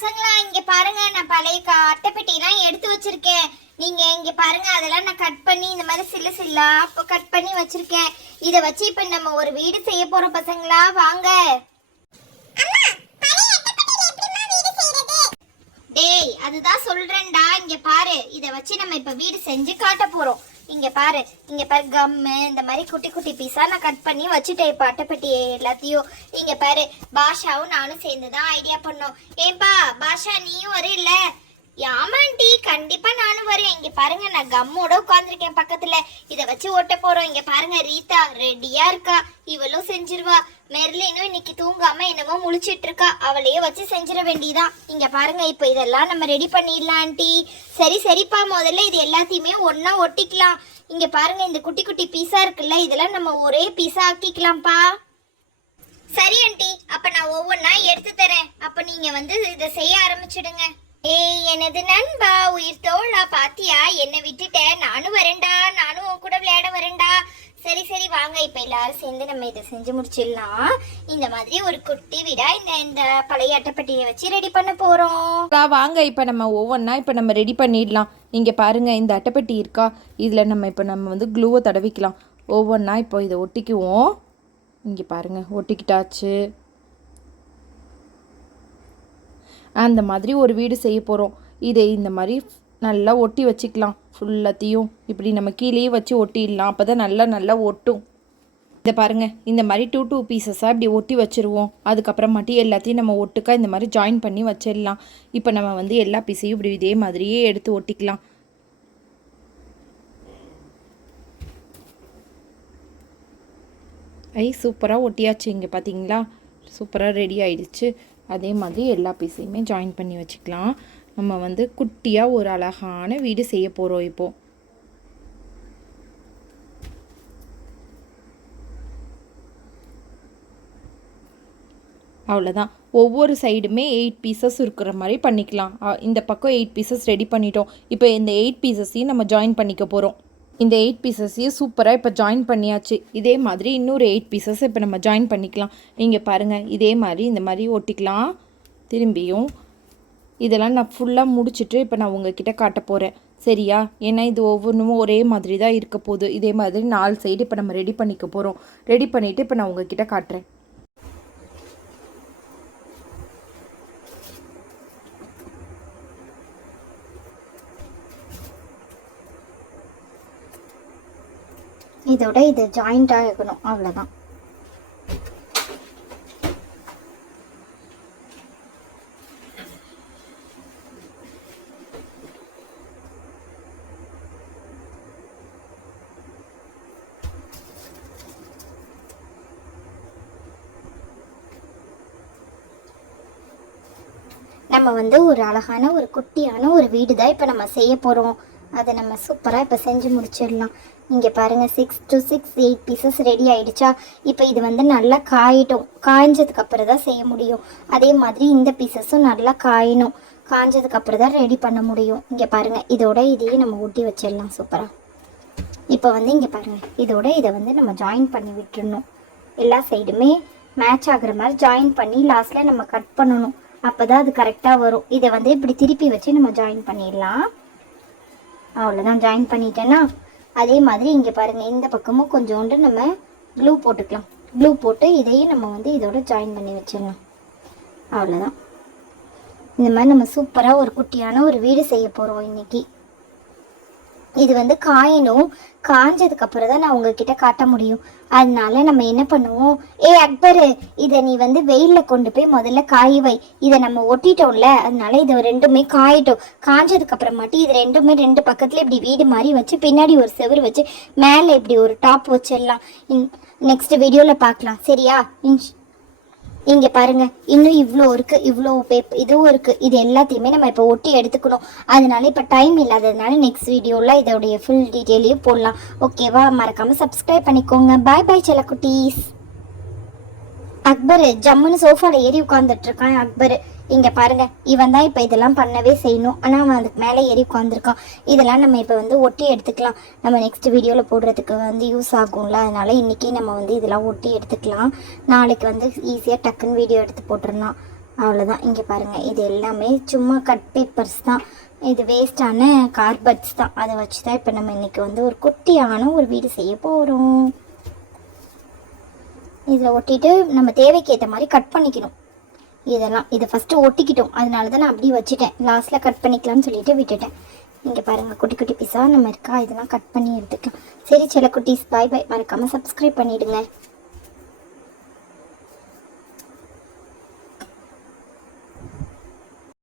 பசங்களா இங்க பாருங்க, நான் பழைய அட்டைப்பெட்டிலாம் எடுத்து வச்சிருக்கேன். நீங்க இங்க பாருங்க, அதெல்லாம் நான் கட் பண்ணி இந்த மாதிரி சில்ல சில்லா கட் பண்ணி வச்சிருக்கேன். இத வச்சு இப்ப நம்ம ஒரு வீடு செய்ய போறோம் பசங்களா, வாங்க. டேய், அதுதான் சொல்றேன்டா, இங்க பாரு. இத வச்சு நம்ம இப்ப வீடு செஞ்சு காட்ட போறோம். இங்க பாரு கம்மு இந்த மாதிரி குட்டி குட்டி பீஸா நான் கட் பண்ணி வச்சுட்டேன் இப்ப அட்டைப்பெட்டி எல்லாத்தையும். இங்க பாரு, பாஷாவும் நானும் சேர்ந்துதான் ஐடியா பண்ணோம். ஏன்பா பாஷா, நீயும் வர இல்ல? ஆமாண்டி, கண்டிப்பா நானும் வரேன். இங்க பாருங்க, நான் கம்மோட உட்கார்ந்துருக்கேன் பக்கத்துல. இத வச்சு ஓட்ட போறோம். இங்க பாருங்க, ரீதா ரெடியா இருக்கா, இவளும் செஞ்சிருவா. மெர்லினும் இன்னைக்கு தூங்காம என்னமோ முழிச்சிட்டு இருக்கா, அவளையே வச்சு செஞ்சிட வேண்டியதான். இங்க பாருங்க, இப்ப இதெல்லாம் நம்ம ரெடி பண்ணிடலாம் ஆண்டி. சரிப்பா, முதல்ல இது எல்லாத்தையுமே ஒன்னா ஒட்டிக்கலாம். இங்க பாருங்க, இந்த குட்டி குட்டி பீஸா இருக்குல்ல, இதெல்லாம் நம்ம ஒரே பீஸா ஆக்கிக்கலாம்ப்பா. சரி ஆண்டி, அப்ப நான் ஒவ்வொன்னா எடுத்து தரேன். அப்ப நீங்க வந்து இதை செய்ய ஆரம்பிச்சிடுங்க. ஏய் எனது நண்பா, உயிர் தோழா, பாத்தியா என்ன விட்டுட்ட? நானும் வரேன்டா, நானும் உன் கூட விளையாட வரேன்டா. சரி வாங்க, இப்ப எல்லாரும் சேர்ந்து நம்ம இதை செஞ்சு முடிச்சிடலாம். இந்த மாதிரி ஒரு குட்டி வீடா இந்த பழைய அட்டைப்பெட்டியை வச்சு ரெடி பண்ண போறோம். வாங்க, இப்ப நம்ம ஒவ்வொன்னா இப்ப நம்ம ரெடி பண்ணிடலாம். இங்க பாருங்க, இந்த அட்டைப்பெட்டி இருக்கா, இதுல நம்ம வந்து க்ளூவை தடவிக்கலாம். ஒவ்வொன்னா இப்போ இதை ஒட்டிக்குவோம். இங்க பாருங்க, ஒட்டிக்கிட்டாச்சு. அந்த மாதிரி ஒரு வீடு செய்ய போகிறோம். இதை இந்த மாதிரி நல்லா ஒட்டி வச்சுக்கலாம். ஃபுல்லாத்தையும் இப்படி நம்ம கீழேயே வச்சு ஒட்டிடலாம். அப்போ தான் நல்லா ஒட்டும். இதை பாருங்கள், இந்த மாதிரி டூ பீசஸாக இப்படி ஒட்டி வச்சுருவோம். அதுக்கப்புறமாட்டி எல்லாத்தையும் நம்ம ஒட்டுக்கா இந்த மாதிரி ஜாயின் பண்ணி வச்சிடலாம். இப்போ நம்ம வந்து எல்லா பீஸையும் இப்படி இதே மாதிரியே எடுத்து ஒட்டிக்கலாம். சூப்பராக ஒட்டியாச்சு. இங்கே பார்த்தீங்களா, சூப்பராக ரெடி ஆயிடுச்சு. அதே மாதிரி எல்லா பீஸையுமே ஜாயின் பண்ணி வச்சுக்கலாம். நம்ம வந்து குட்டியாக ஒரு அழகான வீடு செய்ய போகிறோம் இப்போது. அவ்வளோதான். ஒவ்வொரு சைடுமே 8 பீசஸ் இருக்கிற மாதிரி பண்ணிக்கலாம். இந்த பக்கம் 8 பீசஸ் ரெடி பண்ணிட்டோம். இப்போ இந்த 8 பீசஸையும் நம்ம ஜாயின் பண்ணிக்க போகிறோம். இந்த 8 பீசஸையும் சூப்பராக இப்போ ஜாயின் பண்ணியாச்சு. இதே மாதிரி இன்னொரு 8 பீசஸ் இப்போ நம்ம ஜாயின் பண்ணிக்கலாம். இங்கே பாருங்கள், இதே மாதிரி இந்த மாதிரி ஒட்டிக்கலாம். திரும்பியும் இதெல்லாம் நான் ஃபுல்லாக முடிச்சுட்டு இப்போ நான் உங்ககிட்ட காட்ட போகிறேன், சரியா? ஏன்னா இது ஒவ்வொன்றும் ஒரே மாதிரி தான் இருக்க போகுது. இதே மாதிரி 4 சைடு இப்போ நம்ம ரெடி பண்ணிக்க போகிறோம். ரெடி பண்ணிவிட்டு இப்போ நான் உங்ககிட்ட காட்டுறேன். இதோட இது ஜாயிண்ட் ஆகணும், அவ்வளோதான். நம்ம வந்து ஒரு அழகான ஒரு குட்டியான ஒரு வீடு தான் இப்போ நம்ம செய்ய போகிறோம். அதை நம்ம சூப்பராக இப்போ செஞ்சு முடிச்சிடலாம். இங்கே பாருங்கள், 6 to 6 8 பீசஸ் ரெடி ஆகிடுச்சா? இப்போ இது வந்து நல்லா காயிட்டும். காய்ஞ்சதுக்கப்புறம் தான் செய்ய முடியும். அதே மாதிரி இந்த பீசஸும் நல்லா காயணும். காய்ஞ்சதுக்கப்புறம் தான் ரெடி பண்ண முடியும். இங்கே பாருங்கள், இதோட இதையும் நம்ம ஒட்டி வச்சிடலாம் சூப்பராக. இப்போ வந்து இங்கே பாருங்கள், இதோட இதை வந்து நம்ம ஜாயின் பண்ணி விட்டுடணும். எல்லா சைடுமே மேட்ச் ஆகுற மாதிரி ஜாயின் பண்ணி லாஸ்ட்டில் நம்ம கட் பண்ணணும். அப்போ தான் அது கரெக்டாக வரும். இதை வந்து இப்படி திருப்பி வச்சு நம்ம ஜாயின் பண்ணிடலாம். அவ்வளோதான், ஜாயின் பண்ணிட்டேன்னா அதே மாதிரி இங்கே பாருங்கள், இந்த பக்கமும் கொஞ்சோண்டு நம்ம க்ளூ போட்டுக்கலாம். க்ளூ போட்டு இதையும் நம்ம வந்து இதோட ஜாயின் பண்ணி வச்சிடலாம். அவ்வளோதான். இந்த மாதிரி நம்ம சூப்பராக ஒரு குட்டியான ஒரு வீடு செய்ய போகிறோம் இன்னைக்கு. இது வந்து காயணும். காஞ்சதுக்கப்புறம் தான் நான் உங்ககிட்ட காட்ட முடியும். அதனால நம்ம என்ன பண்ணுவோம், அக்பரு, இதை நீ வந்து வெயிலில் கொண்டு போய் முதல்ல காய வை. இதை நம்ம ஒட்டிட்டோம்ல, அதனால இது ரெண்டுமே காயிட்டோம். காஞ்சதுக்கு அப்புறமாட்டி இது ரெண்டுமே 2 பக்கத்துல இப்படி வீடு மாதிரி வச்சு பின்னாடி ஒரு செவுரு வச்சு மேலே இப்படி ஒரு டாப் வச்சிடலாம். நெக்ஸ்ட் வீடியோவில் பார்க்கலாம், சரியா? இங்கே பாருங்க, இன்னும் இவ்வளோ இருக்கு, இவ்வளோ இதுவும் இருக்கு. இது எல்லாத்தையுமே நம்ம இப்போ ஒட்டி எடுத்துக்கணும். அதனால இப்போ டைம் இல்லாததுனால நெக்ஸ்ட் வீடியோவில் இதோடைய ஃபுல் டீட்டெயிலையும் போடலாம். ஓகேவா? மறக்காம சப்ஸ்கிரைப் பண்ணிக்கோங்க. பாய் பாய் செல்லக்குட்டீஸ். அக்பர் ஜம்முன்னு சோஃபாவில் ஏறி உட்காந்துட்டு இருக்கான். அக்பர் இங்கே பாருங்க, இவன் தான் இப்போ இதெல்லாம் பண்ணவே செய்யணும். ஆனால் அவன் அதுக்கு மேலே ஏறி உட்காந்துருக்கான். இதெல்லாம் நம்ம இப்போ வந்து ஒட்டி எடுத்துக்கலாம். நம்ம நெக்ஸ்ட் வீடியோவில் போடுறதுக்கு வந்து யூஸ் ஆகும்ல, அதனால இன்றைக்கி நம்ம வந்து இதெல்லாம் ஒட்டி எடுத்துக்கலாம். நாளைக்கு வந்து ஈஸியாக டக்குன்னு வீடியோ எடுத்து போட்டுடலாம். அவ்வளோதான். இங்கே பாருங்கள், இது எல்லாமே சும்மா கட் பேப்பர்ஸ் தான். இது வேஸ்டான கார்பெட்ஸ் தான். அதை வச்சு தான் இப்போ நம்ம இன்றைக்கி வந்து ஒரு குட்டியான ஒரு வீடு செய்ய போகிறோம். இதில் ஒட்டிட்டு நம்ம தேவைக்கு ஏற்ற மாதிரி கட் பண்ணிக்கணும். இதெல்லாம் இதை ஃபஸ்ட்டு ஒட்டிக்கிட்டோம், அதனால தான் நான் அப்படியே வச்சுட்டேன். லாஸ்ட்டில் கட் பண்ணிக்கலாம்னு சொல்லிட்டு விட்டுட்டேன். இங்கே பாருங்கள், குட்டி குட்டி பீஸாக நம்ம இருக்கா, இதெல்லாம் கட் பண்ணி எடுத்துக்கலாம். சரி சில குட்டீஸ், பாய் பாய். மறக்காமல் சப்ஸ்கிரைப் பண்ணிவிடுங்க.